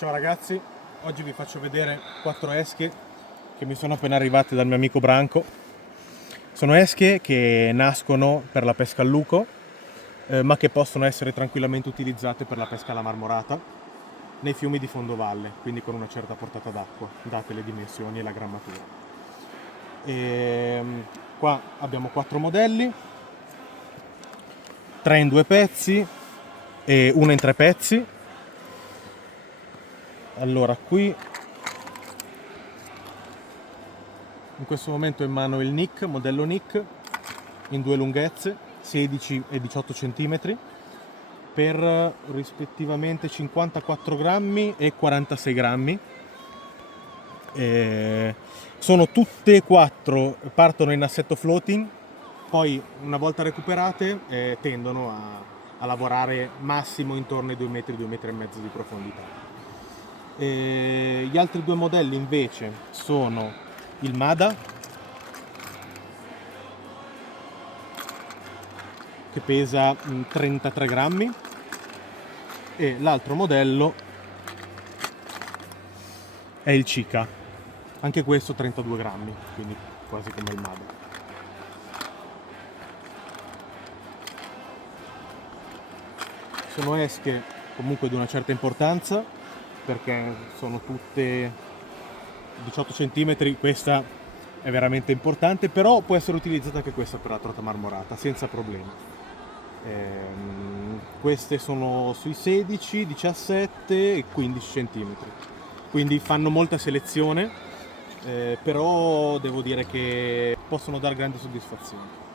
Ciao ragazzi, oggi vi faccio vedere 4 esche che mi sono appena arrivate dal mio amico Branco. Sono esche che nascono per la pesca al luco, ma che possono essere tranquillamente utilizzate per la pesca alla marmorata nei fiumi di fondovalle, quindi con una certa portata d'acqua, date le dimensioni e la grammatura. Qua abbiamo 4 modelli, 3 in 2 pezzi e 1 in 3 pezzi. Allora, qui in questo momento ho in mano il Nick, modello Nick, in 2 lunghezze, 16 e 18 cm, per rispettivamente 54 grammi e 46 grammi. Sono tutte e 4, partono in assetto floating, poi una volta recuperate tendono a lavorare massimo intorno ai 2 metri, 2 metri e mezzo di profondità. Gli altri 2 modelli invece sono il Mada, che pesa 33 grammi, e l'altro modello è il Chica, anche questo 32 grammi, quindi quasi come il Mada. Sono esche comunque di una certa importanza, perché sono tutte 18 cm, questa è veramente importante, però può essere utilizzata anche questa per la trota marmorata senza problemi. Queste sono sui 16, 17 e 15 cm, quindi fanno molta selezione, però devo dire che possono dar grande soddisfazione.